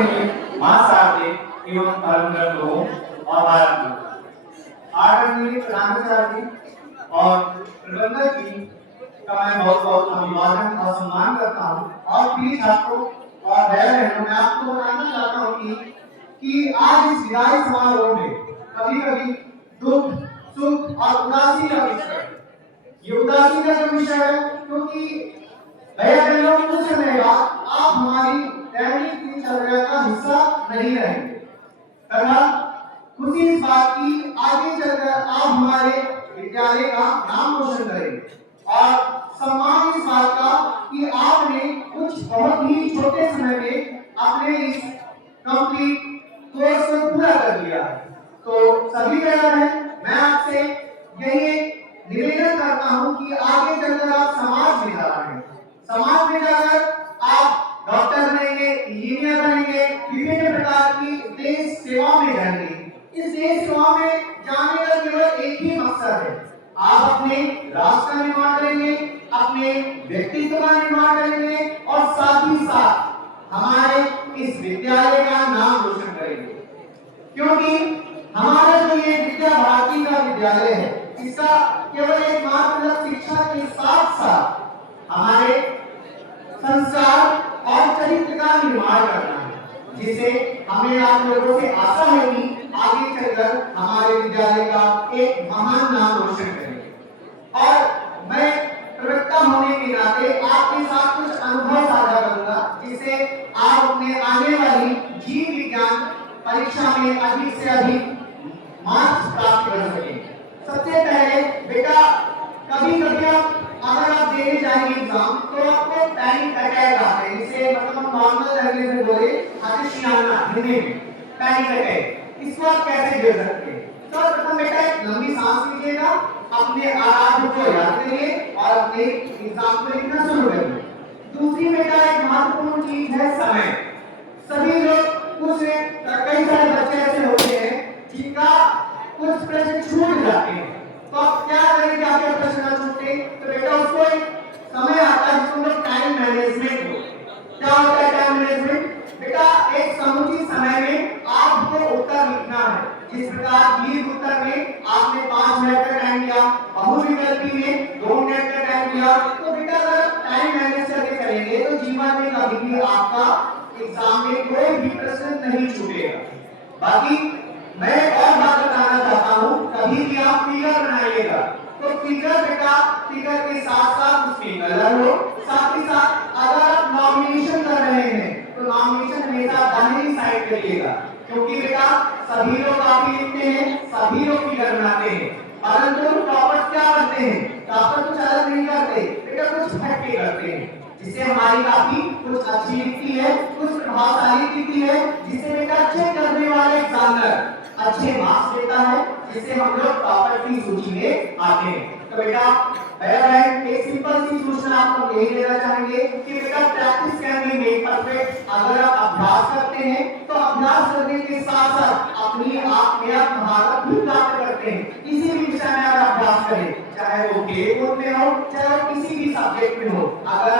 आदरणीय महासाध्य एवं परम ग्रंथों और भारत आदरणीय प्रधानाचार्य जी और प्रबंधक जी का मैं बहुत बहुत अभिवादन और सम्मान करता हूँ। और प्रिय छात्रों और भाई बहनों, मैं आपको बताना चाहता हूँ कि आज इस विदाई समारोह में कभी कभी दुख, सुख और उदासी का विषय है। ये उदासी का जो विषय है, क्योंकि भैया बहनों कुछ समय बाद आप हमारी दैनिक दिनचर्या का हिस्सा नहीं रहेंगे तथा खुशी इस बात की आगे चलकर आप हमारे विद्यालय का नाम रोशन करेंगे और सम्मान इस बात का कि आपने कुछ बहुत ही छोटे समय में अपने इस कंप्लीट कोर्स को पूरा कर लिया है। तो सभी तैयार हैं। मैं आपसे यही निवेदन करता हूं कि आगे चलकर आप समाज में जा रहे हैं, समाज में जाकर आप डॉक्टर बनेंगे, इंजीनियर बनेंगे, विभिन्न प्रकार की देश सेवा में जाएंगे। इस देश सेवा में जाने का केवल एक ही मकसद है, आप अपने राष्ट्र का निर्माण करेंगे, अपने व्यक्तित्व का निर्माण करेंगे और साथ ही साथ हमारे इस विद्यालय का नाम रोशन करेंगे। क्योंकि हमारा जो ये विद्या भारती का विद्यालय है, इसका केवल एक मात्र शिक्षा के साथ साथ हमारे संस्कार और चरित्र का निर्माण करना है, जिसे हमें आप लोगों से आशा है कि आगे चलकर हमारे विद्यालय का एक महान नाम रोशन करेंगे। और मैं प्रवक्ता होने के नाते आपके साथ कुछ अनुभव साझा करूंगा, जिससे आप अपने आने वाली जीव विज्ञान परीक्षा में अधिक से अधिक मार्क्स प्राप्त कर सकें। सबसे पहले बेटा, कभी कभी अगर आप देने जाएंगे एग्जाम तो आपको पैनिक अटैक आते हैं, जिसे मतलब नॉर्मल तरीके से बोले हताशाना हिंदी में पैनिक अटैक। इसको आप कैसे दे सकते हैं? तो प्रथम बेटा एक लंबी सांस लीजिएगा, अपने आराध्य को याद करिए और अपने एग्जाम को लिखना शुरू करिए। दूसरी बेटा एक महत्वपूर्ण चीज है समय। सभी लोग कुछ कई सारे बच्चे ऐसे होते हैं जिनका कुछ प्रश्न छूट जाते हैं, तो आप क्या करेंगे? आपके प्रश्न ना छूटे तो बेटा उसको एक समय आता है जिसको लोग टाइम मैनेजमेंट बोलते हैं। क्या होता है टाइम मैनेजमेंट? बेटा एक समुचित समय में आपको उत्तर लिखना है। जिस प्रकार दीर्घ उत्तर में आपने 5 मिनट का टाइम लिया, बहुविकल्पी में 2 मिनट का टाइम लिया, तो बेटा अगर टाइम मैनेज करके चलेंगे तो जीवन में कभी भी आपका एग्जाम में कोई भी प्रश्न नहीं छूटेगा। बाकी मैं और बात बताना चाहता हूँ, कभी भी आप फिगर बनाइएगा तो फिगर बेटा फिगर के साथ साथ उसमें कलर हो। साथ ही साथ अगर आप नॉमिनेशन कर रहे हैं तो नॉमिनेशन हमेशा दाहिनी साइड करिएगा, क्योंकि बेटा सभी लोग काफी लिखते हैं, सभी लोग फिगर बनाते हैं, परंतु टॉपर्स क्या करते हैं? टॉपर कुछ अलग नहीं करते बेटा, कुछ हट के करते हैं, जिससे हमारी काफी कुछ अच्छी दिखती है, कुछ प्रभावशाली दिखती है, जिससे बेटा चेक करने वाले एग्जामिनर अच्छे मार्क्स देता है, जिससे हम लोग टॉपर की सूची में आते हैं। तो बेटा एक सिंपल सी सूचना आपको यही देना चाहेंगे कि बेटा practice can be made perfect. अगर आप अभ्यास करते हैं तो अभ्यास करने के साथ साथ अपनी आप में आप महारत भी प्राप्त करते हैं। किसी भी विषय में अगर अभ्यास करें, चाहे वो खेल कूद में हो, चाहे वो किसी भी सब्जेक्ट में हो, अगर